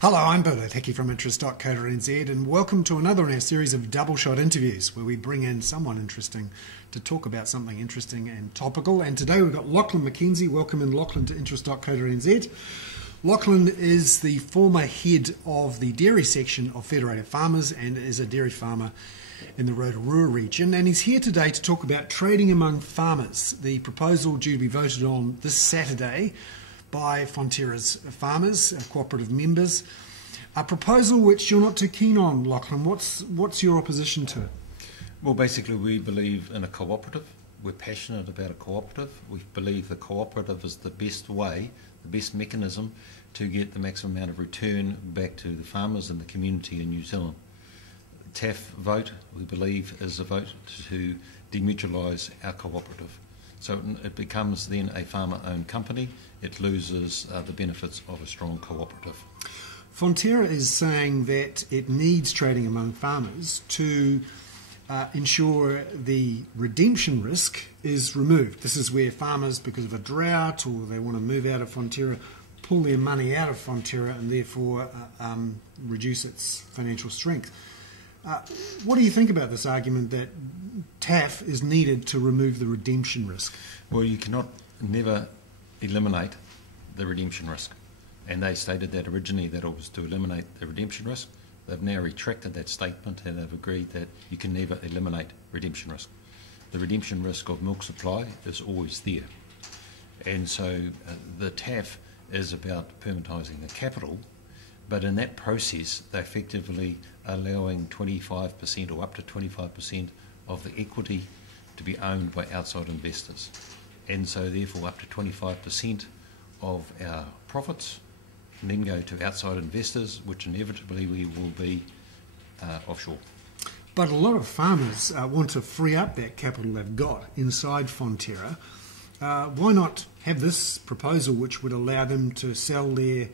Hello, I'm Bernard Hickey from interest.co.nz and welcome to another in our series of double shot interviews where we bring in someone interesting to talk about something interesting and topical. And today we've got Lachlan McKenzie. Welcome in, Lachlan, to interest.co.nz. Lachlan is the former head of the dairy section of Federated Farmers and is a dairy farmer in the Rotorua region, and he's here today to talk about trading among farmers, the proposal due to be voted on this Saturday by Fonterra's farmers, cooperative members. A proposal which you're not too keen on, Lachlan. What's your opposition to it? Well, basically we believe in a cooperative. We're passionate about a cooperative. We believe the cooperative is the best way, the best mechanism to get the maximum amount of return back to the farmers and the community in New Zealand. The TAF vote, we believe, is a vote to demutualise our cooperative. So it becomes then a farmer-owned company. It loses the benefits of a strong cooperative. Fonterra is saying that it needs trading among farmers to ensure the redemption risk is removed. This is where farmers, because of a drought or they want to move out of Fonterra, pull their money out of Fonterra and therefore reduce its financial strength. What do you think about this argument that TAF is needed to remove the redemption risk? Well, you cannot never eliminate the redemption risk. And they stated that originally that it was to eliminate the redemption risk. They've now retracted that statement and they've agreed that you can never eliminate redemption risk. The redemption risk of milk supply is always there. And so the TAF is about permanentising the capital, but in that process they're effectively allowing 25% or up to 25% of the equity to be owned by outside investors. And so therefore up to 25% of our profits can then go to outside investors, which inevitably we will be offshore. But a lot of farmers want to free up that capital they've got inside Fonterra. Why not have this proposal which would allow them to sell their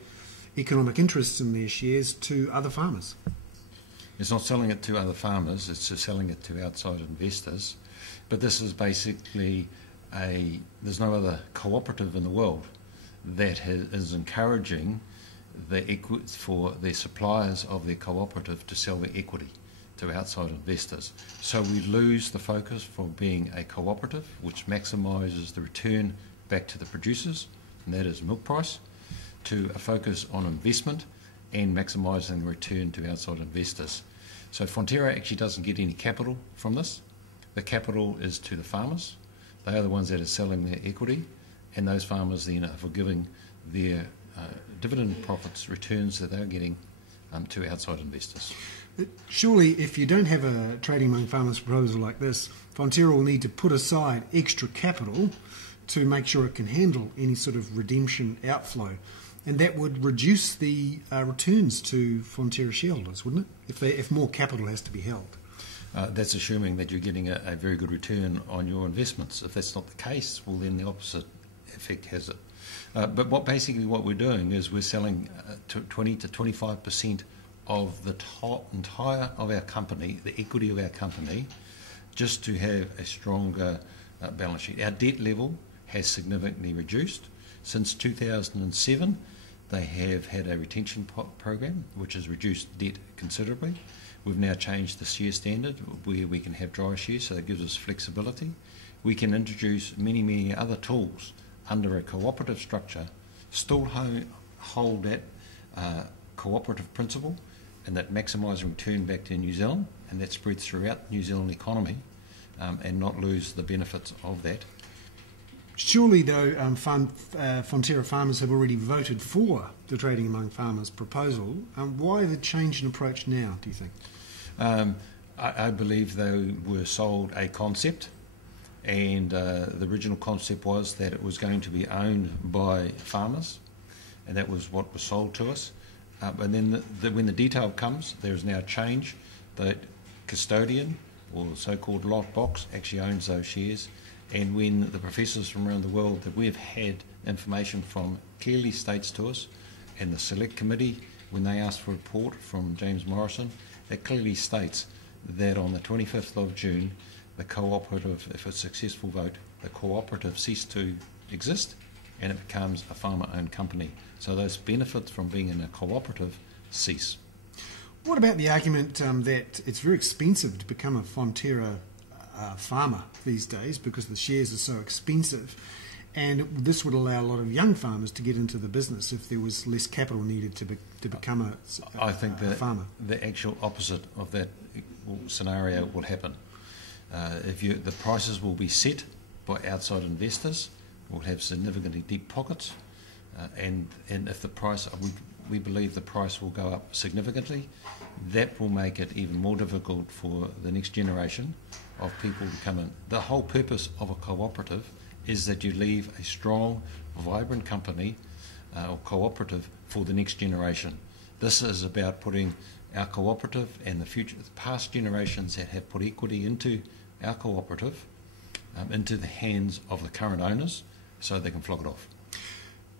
economic interests in their shares to other farmers? It's not selling it to other farmers, it's just selling it to outside investors. But this is basically there's no other cooperative in the world that is encouraging for their suppliers of their cooperative to sell their equity to outside investors. So we lose the focus from being a cooperative, which maximises the return back to the producers, and that is milk price, to a focus on investment and maximising the return to outside investors. So Fonterra actually doesn't get any capital from this. The capital is to the farmers. They are the ones that are selling their equity, and those farmers then are forgiving their dividend profits, returns that they're getting to outside investors. Surely if you don't have a trading among farmers proposal like this, Fonterra will need to put aside extra capital to make sure it can handle any sort of redemption outflow. And that would reduce the returns to Fonterra shareholders, wouldn't it? If more capital has to be held. That's assuming that you're getting a very good return on your investments. If that's not the case, well then the opposite effect has it. But basically what we're doing is we're selling 20 to 25% of the entire of our company, the equity of our company, just to have a stronger balance sheet. Our debt level has significantly reduced. Since 2007, they have had a retention program which has reduced debt considerably. We've now changed the share standard where we can have dry shares, so that gives us flexibility. We can introduce many other tools under a cooperative structure, still hold that cooperative principle and that maximising return back to New Zealand, and that spreads throughout the New Zealand economy, and not lose the benefits of that. Surely, though, Fonterra farmers have already voted for the Trading Among Farmers proposal. Why the change in approach now, do you think? I believe they were sold a concept, and the original concept was that it was going to be owned by farmers, and that was what was sold to us. And then when the detail comes, there is now a change. The custodian, or the so-called lot box, actually owns those shares. And when the professors from around the world that we've had information from clearly states to us, and the select committee, when they asked for a report from James Morrison, it clearly states that on the 25th of June, the cooperative, if it's a successful vote, the cooperative ceased to exist and it becomes a farmer-owned company. So those benefits from being in a cooperative cease. What about the argument that it's very expensive to become a Fonterra farmer these days because the shares are so expensive, and this would allow a lot of young farmers to get into the business if there was less capital needed to become a I think a farmer? The actual opposite of that scenario will happen. The prices will be set by outside investors, will have significantly deep pockets, and if the price, we believe the price will go up significantly. That will make it even more difficult for the next generation of people to come in. The whole purpose of a cooperative is that you leave a strong, vibrant company or cooperative for the next generation. This is about putting our cooperative and the past generations that have put equity into our cooperative into the hands of the current owners so they can flog it off.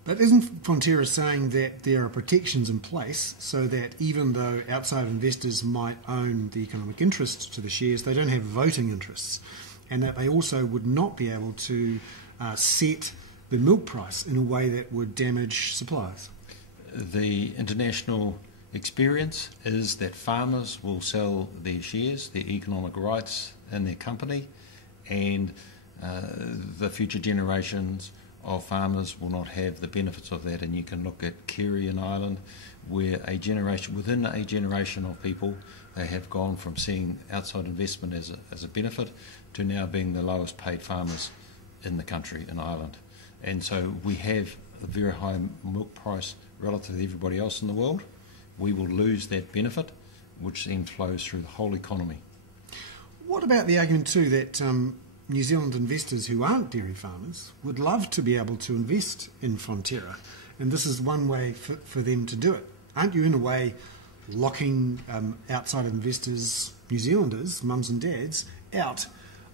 But isn't Fonterra saying that there are protections in place so that even though outside investors might own the economic interest to the shares, they don't have voting interests, and that they also would not be able to set the milk price in a way that would damage suppliers? The international experience is that farmers will sell their shares, their economic rights in their company, and the future generations of farmers will not have the benefits of that. And you can look at Kerry in Ireland, where within a generation of people, they have gone from seeing outside investment as a benefit to now being the lowest paid farmers in the country in Ireland. And so we have a very high milk price relative to everybody else in the world. We will lose that benefit, which then flows through the whole economy. What about the argument too that New Zealand investors who aren't dairy farmers would love to be able to invest in Fonterra, and this is one way for them to do it? Aren't you in a way locking outside investors, New Zealanders, mums and dads, out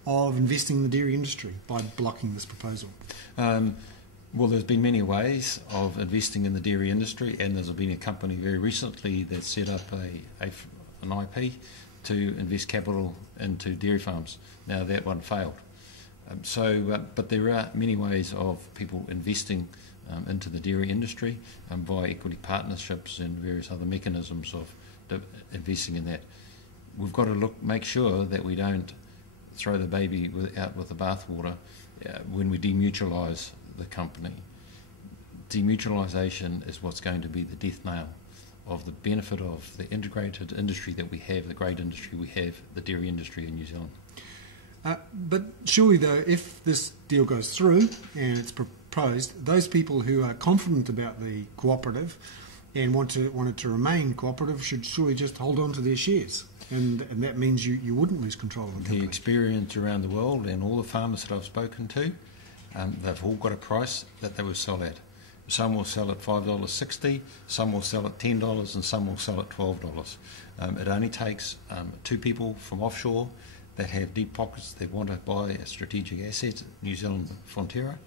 of investing in the dairy industry by blocking this proposal? Well, there's been many ways of investing in the dairy industry, and there's been a company very recently that set up an IP to invest capital into dairy farms. Now that one failed. But there are many ways of people investing into the dairy industry via equity partnerships and various other mechanisms of investing in that. We've got to make sure that we don't throw the baby out with the bathwater when we demutualise the company. Demutualisation is what's going to be the death nail of the benefit of the integrated industry that we have, the great industry we have, the dairy industry in New Zealand. But surely, though, if this deal goes through and it's proposed, those people who are confident about the cooperative and want it to remain cooperative should surely just hold on to their shares. And that means you wouldn't lose control of the company. The experience around the world and all the farmers that I've spoken to, they've all got a price that they will sell at. Some will sell at $5.60, some will sell at $10, and some will sell at $12. It only takes two people from offshore that have deep pockets that want to buy a strategic asset, New Zealand Fonterra,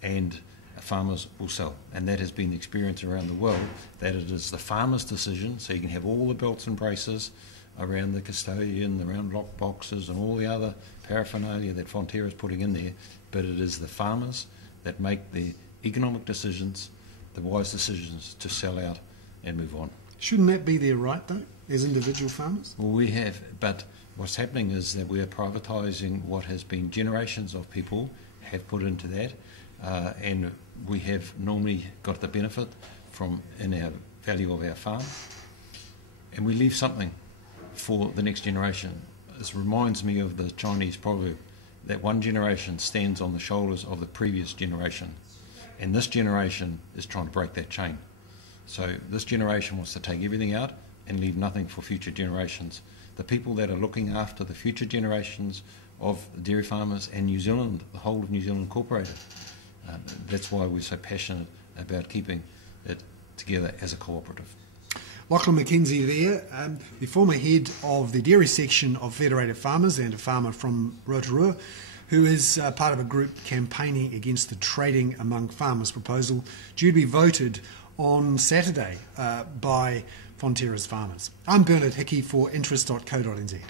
and farmers will sell. And that has been the experience around the world, that it is the farmer's decision, so you can have all the belts and braces around the custodian, around lock boxes and all the other paraphernalia that Fonterra is putting in there, but it is the farmers that make the economic decisions, the wise decisions to sell out and move on. Shouldn't that be their right, though, as individual farmers? Well, we have, but what's happening is that we are privatising what has been generations of people have put into that, and we have normally got the benefit from in our value of our farm, and we leave something for the next generation. This reminds me of the Chinese proverb that one generation stands on the shoulders of the previous generation, and this generation is trying to break that chain. So this generation wants to take everything out and leave nothing for future generations. The people that are looking after the future generations of dairy farmers and New Zealand, the whole of New Zealand incorporated. That's why we're so passionate about keeping it together as a cooperative. Lachlan McKenzie there, the former head of the dairy section of Federated Farmers and a farmer from Rotorua, who is part of a group campaigning against the Trading Among Farmers proposal due to be voted on Saturday by Fonterra's farmers. I'm Bernard Hickey for interest.co.nz.